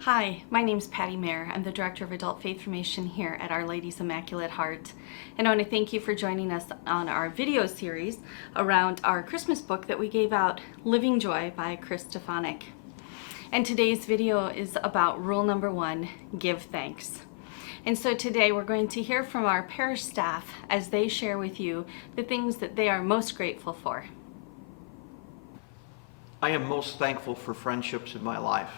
Hi, my name's Patty Mayer. I'm the Director of Adult Faith Formation here at Our Lady's Immaculate Heart. And I want to thank you for joining us on our video series around our Christmas book that we gave out, Living Joy by Chris Stefanik. And today's video is about rule number 1, give thanks. And so today we're going to hear from our parish staff as they share with you the things that they are most grateful for. I am most thankful for friendships in my life.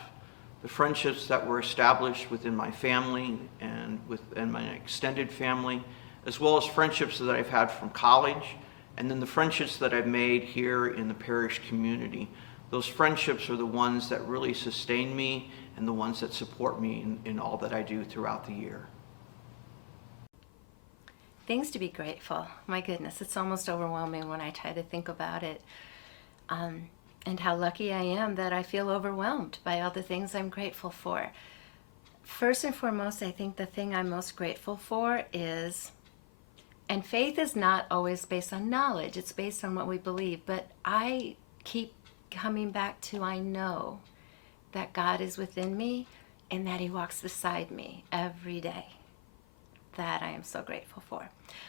The friendships that were established within my family and within my extended family, as well as friendships that I've had from college, and then the friendships that I've made here in the parish community. Those friendships are the ones that really sustain me and the ones that support me in all that I do throughout the year. Things to be grateful. My goodness, it's almost overwhelming when I try to think about it. And how lucky I am that I feel overwhelmed by all the things I'm grateful for. First and foremost, I think the thing I'm most grateful for is, and faith is not always based on knowledge, it's based on what we believe, but I keep coming back to, I know that God is within me and that He walks beside me every day. That I am so grateful for.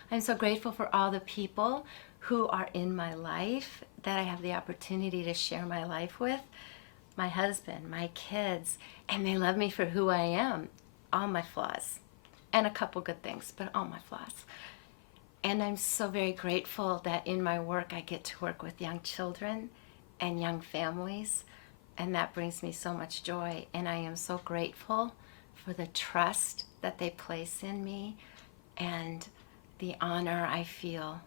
I'm so grateful for all the people who are in my life that I have the opportunity to share my life with. My husband, my kids, and they love me for who I am. All my flaws, and a couple good things, but all my flaws. And I'm so very grateful that in my work I get to work with young children and young families, and that brings me so much joy. And I am so grateful for the trust that they place in me and the honor I feel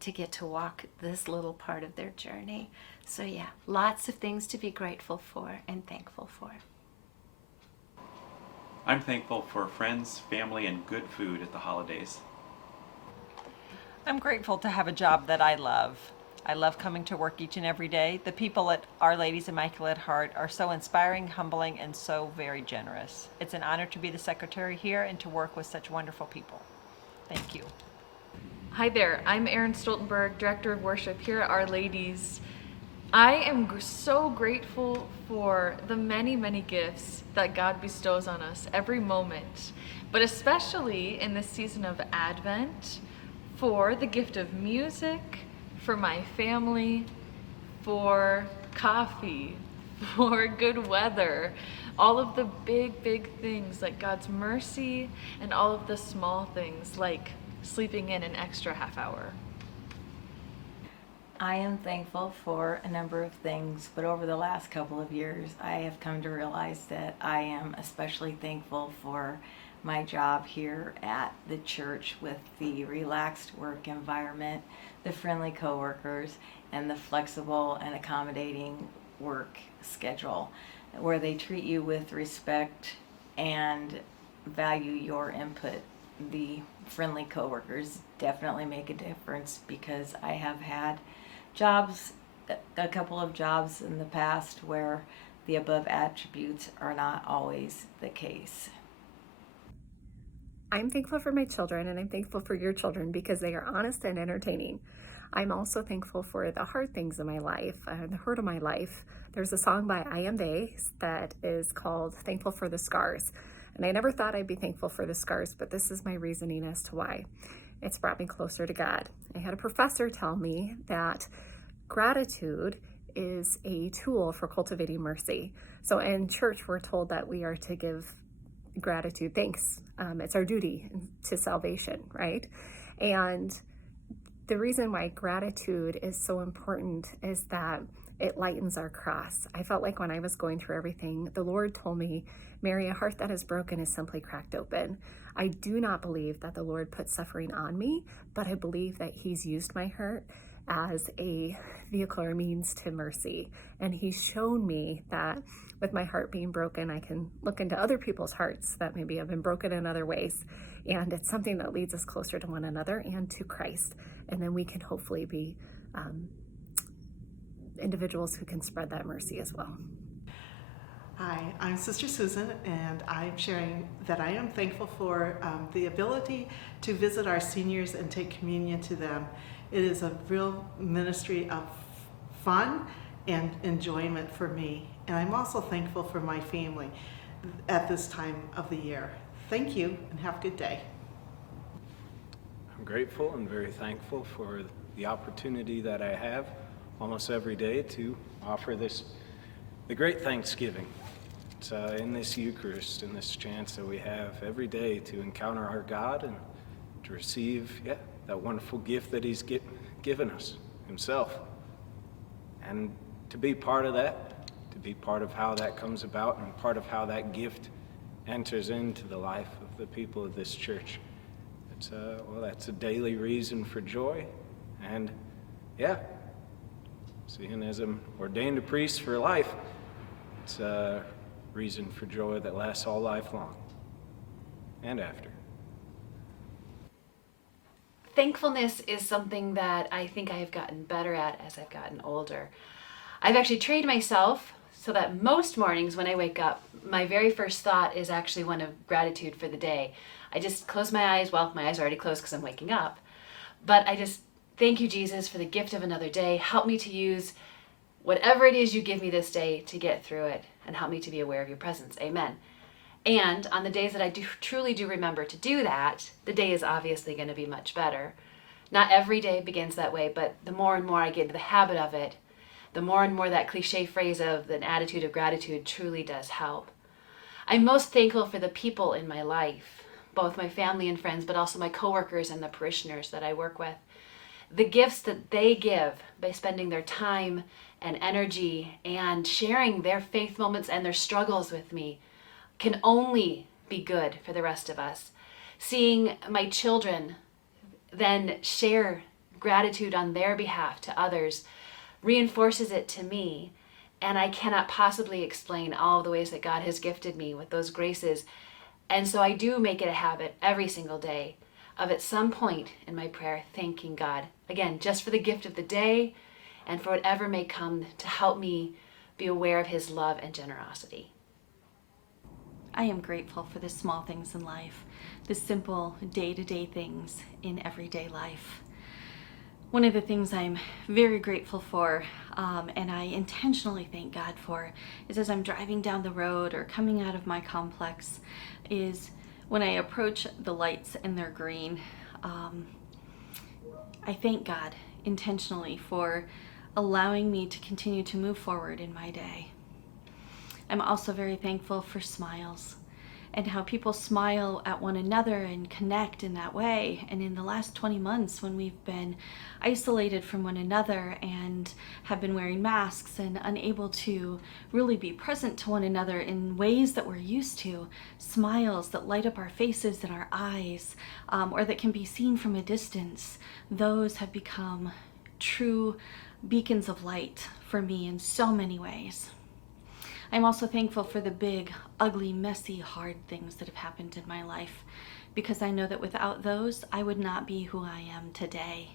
to get to walk this little part of their journey. So yeah, lots of things to be grateful for and thankful for. I'm thankful for friends, family, and good food at the holidays. I'm grateful to have a job that I love. I love coming to work each and every day. The people at Our Lady's Immaculate Heart are so inspiring, humbling, and so very generous. It's an honor to be the secretary here and to work with such wonderful people. Thank you. Hi there, I'm Erin Stoltenberg, Director of Worship here at Our Lady's. I am so grateful for the many, many gifts that God bestows on us every moment, but especially in this season of Advent, for the gift of music, for my family, for coffee, for good weather, all of the big, big things like God's mercy, and all of the small things like sleeping in an extra half hour. I am thankful for a number of things, but over the last couple of years, I have come to realize that I am especially thankful for my job here at the church with the relaxed work environment, the friendly coworkers, and the flexible and accommodating work schedule, where they treat you with respect and value your input. The friendly coworkers definitely make a difference, because I have had a couple of jobs in the past where the above attributes are not always the case. I'm thankful for my children, and I'm thankful for your children because they are honest and entertaining. I'm also thankful for the hard things in my life, the hurt of my life. There's a song by I Am They that is called Thankful for the Scars. And I never thought I'd be thankful for the scars, but this is my reasoning as to why. It's brought me closer to God. I had a professor tell me that gratitude is a tool for cultivating mercy. So in church, we're told that we are to give gratitude, thanks. It's our duty to salvation, right? And the reason why gratitude is so important is that it lightens our cross. I felt like when I was going through everything, the Lord told me, Mary, a heart that is broken is simply cracked open. I do not believe that the Lord put suffering on me, but I believe that He's used my hurt as a vehicle or means to mercy. And He's shown me that with my heart being broken, I can look into other people's hearts that maybe have been broken in other ways. And it's something that leads us closer to one another and to Christ. And then we can hopefully be individuals who can spread that mercy as well. Hi, I'm Sister Susan, and I'm sharing that I am thankful for the ability to visit our seniors and take communion to them. It is a real ministry of fun and enjoyment for me. And I'm also thankful for my family. at this time of the year. Thank you and have a good day. I'm grateful and very thankful for the opportunity that I have almost every day to offer the great Thanksgiving. It's in this Eucharist, in this chance that we have every day to encounter our God and to receive, that wonderful gift that He's given us, Himself. And to be part of that, to be part of how that comes about and part of how that gift enters into the life of the people of this church. That's a daily reason for joy. And seeing as I'm ordained a priest for life, it's a reason for joy that lasts all life long and after. Thankfulness is something that I think I have gotten better at as I've gotten older. I've actually trained myself so that most mornings when I wake up, my very first thought is actually one of gratitude for the day. I just close my eyes. Well, my eyes are already closed because I'm waking up. But I just thank you, Jesus, for the gift of another day. Help me to use whatever it is you give me this day to get through it, and help me to be aware of your presence. Amen. And on the days that I truly do remember to do that, the day is obviously going to be much better. Not every day begins that way, but the more and more I get into the habit of it, the more and more that cliche phrase of an attitude of gratitude truly does help. I'm most thankful for the people in my life, both my family and friends, but also my coworkers and the parishioners that I work with. The gifts that they give by spending their time and energy and sharing their faith moments and their struggles with me can only be good for the rest of us. Seeing my children then share gratitude on their behalf to others reinforces it to me, and I cannot possibly explain all of the ways that God has gifted me with those graces. And so I do make it a habit every single day of at some point in my prayer thanking God, again, just for the gift of the day and for whatever may come to help me be aware of His love and generosity. I am grateful for the small things in life, the simple day-to-day things in everyday life. One of the things I'm very grateful for, and I intentionally thank God for, is as I'm driving down the road or coming out of my complex, is when I approach the lights and they're green, I thank God intentionally for allowing me to continue to move forward in my day. I'm also very thankful for smiles and how people smile at one another and connect in that way. And in the last 20 months, when we've been isolated from one another and have been wearing masks and unable to really be present to one another in ways that we're used to, smiles that light up our faces and our eyes, or that can be seen from a distance, those have become true beacons of light for me in so many ways. I'm also thankful for the big, ugly, messy, hard things that have happened in my life, because I know that without those, I would not be who I am today.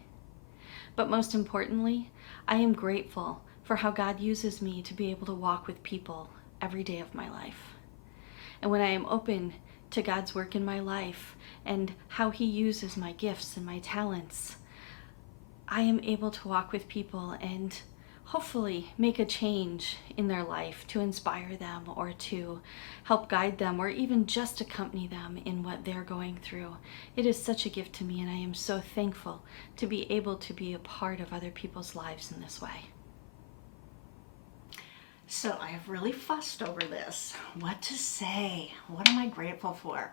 But most importantly, I am grateful for how God uses me to be able to walk with people every day of my life. And when I am open to God's work in my life and how He uses my gifts and my talents, I am able to walk with people and hopefully make a change in their life to inspire them or to help guide them or even just accompany them in what they're going through. It is such a gift to me, and I am so thankful to be able to be a part of other people's lives in this way. So I have really fussed over this. What to say? What am I grateful for?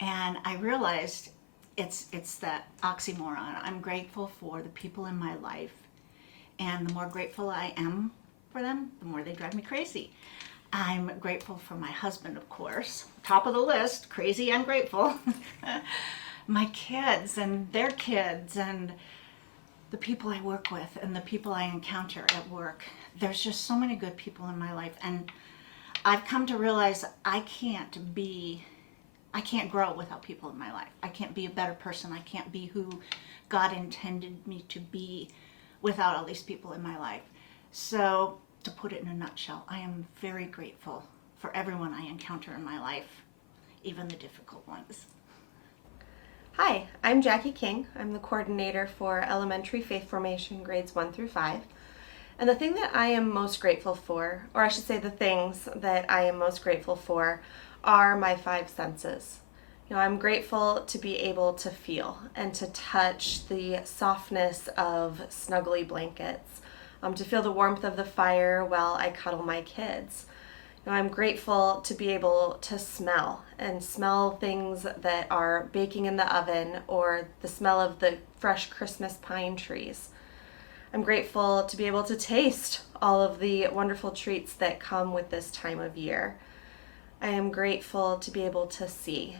And I realized it's that oxymoron. I'm grateful for the people in my life. And the more grateful I am for them, the more they drive me crazy. I'm grateful for my husband, of course. Top of the list, crazy and grateful. My kids and their kids and the people I work with and the people I encounter at work. There's just so many good people in my life. And I've come to realize I can't grow without people in my life. I can't be a better person. I can't be who God intended me to be without all these people in my life. So, to put it in a nutshell, I am very grateful for everyone I encounter in my life, even the difficult ones. Hi, I'm Jackie King. I'm the coordinator for Elementary Faith Formation grades 1 through 5. And the thing that I am most grateful for, or I should say the things that I am most grateful for, are my five senses. I'm grateful to be able to feel and to touch the softness of snuggly blankets, to feel the warmth of the fire while I cuddle my kids. I'm grateful to be able to smell and smell things that are baking in the oven or the smell of the fresh Christmas pine trees. I'm grateful to be able to taste all of the wonderful treats that come with this time of year. I am grateful to be able to see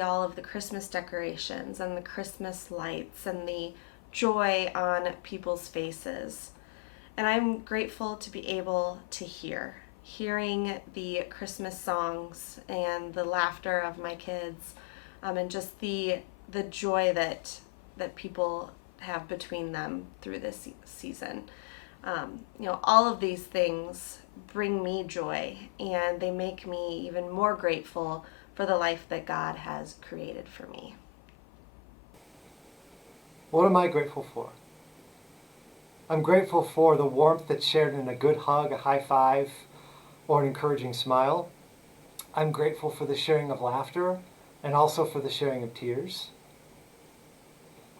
all of the Christmas decorations and the Christmas lights and the joy on people's faces. And I'm grateful to be able to hearing the Christmas songs and the laughter of my kids, and just the joy that people have between them through this season. All of these things bring me joy, and they make me even more grateful for the life that God has created for me. What am I grateful for? I'm grateful for the warmth that's shared in a good hug, a high five, or an encouraging smile. I'm grateful for the sharing of laughter and also for the sharing of tears.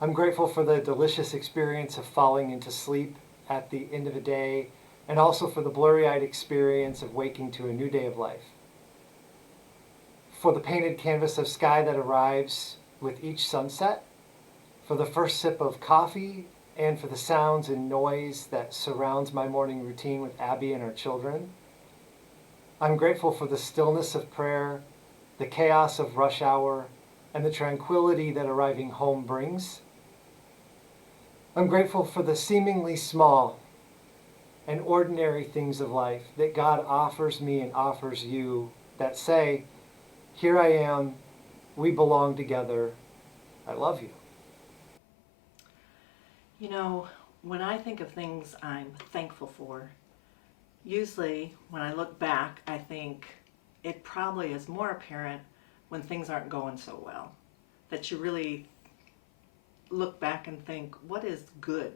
I'm grateful for the delicious experience of falling into sleep at the end of a day, and also for the blurry-eyed experience of waking to a new day of life. For the painted canvas of sky that arrives with each sunset, for the first sip of coffee, and for the sounds and noise that surrounds my morning routine with Abby and our children. I'm grateful for the stillness of prayer, the chaos of rush hour, and the tranquility that arriving home brings. I'm grateful for the seemingly small and ordinary things of life that God offers me and offers you that say, here I am, we belong together, I love you. When I think of things I'm thankful for, usually when I look back, I think it probably is more apparent when things aren't going so well, that you really look back and think, what is good?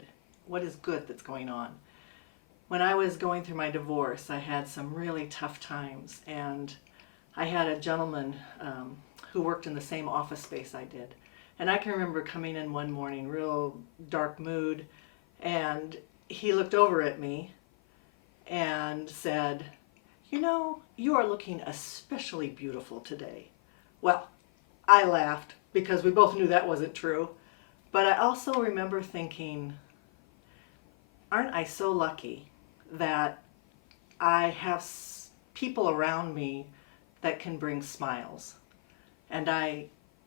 What is good that's going on? When I was going through my divorce, I had some really tough times, and I had a gentleman who worked in the same office space I did. And I can remember coming in one morning, real dark mood, and he looked over at me and said, you are looking especially beautiful today. Well, I laughed because we both knew that wasn't true. But I also remember thinking, aren't I so lucky that I have people around me that can bring smiles? And I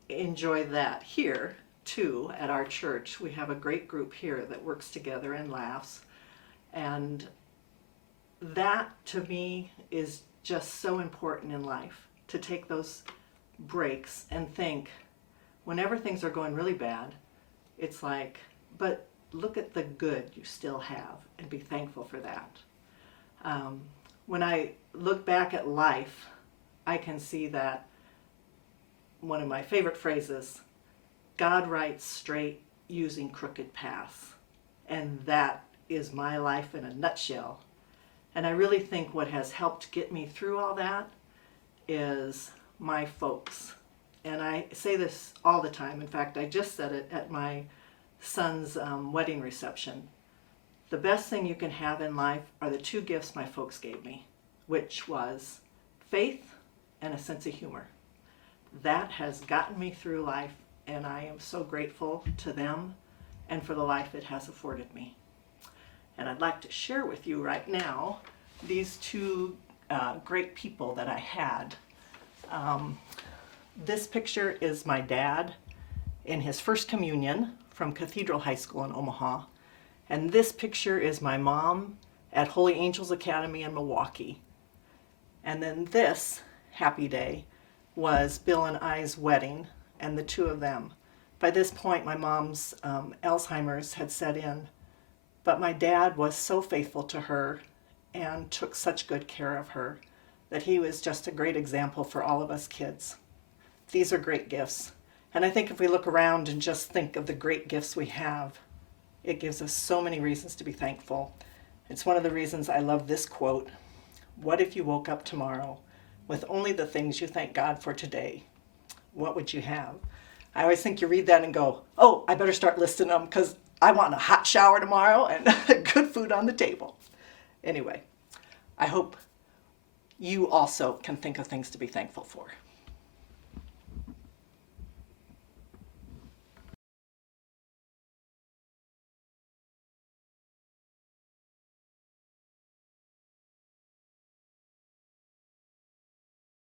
enjoy that here too at our church. We have a great group here that works together and laughs. And that to me is just so important in life, to take those breaks and think, whenever things are going really bad, it's like, but look at the good you still have and be thankful for that. When I look back at life, I can see that one of my favorite phrases, God writes straight using crooked paths. And that is my life in a nutshell. And I really think what has helped get me through all that is my folks. And I say this all the time. In fact, I just said it at my son's wedding reception. The best thing you can have in life are the two gifts my folks gave me, which was faith and a sense of humor. That has gotten me through life, and I am so grateful to them and for the life it has afforded me. And I'd like to share with you right now these two great people that I had. This picture is my dad in his first communion from Cathedral High School in Omaha. And this picture is my mom at Holy Angels Academy in Milwaukee. And then this happy day was Bill and I's wedding, and the two of them. By this point, my mom's Alzheimer's had set in, but my dad was so faithful to her and took such good care of her that he was just a great example for all of us kids. These are great gifts. And I think if we look around and just think of the great gifts we have, it gives us so many reasons to be thankful. It's one of the reasons I love this quote. What if you woke up tomorrow with only the things you thank God for today? What would you have? I always think you read that and go, oh, I better start listing them because I want a hot shower tomorrow and good food on the table. Anyway, I hope you also can think of things to be thankful for.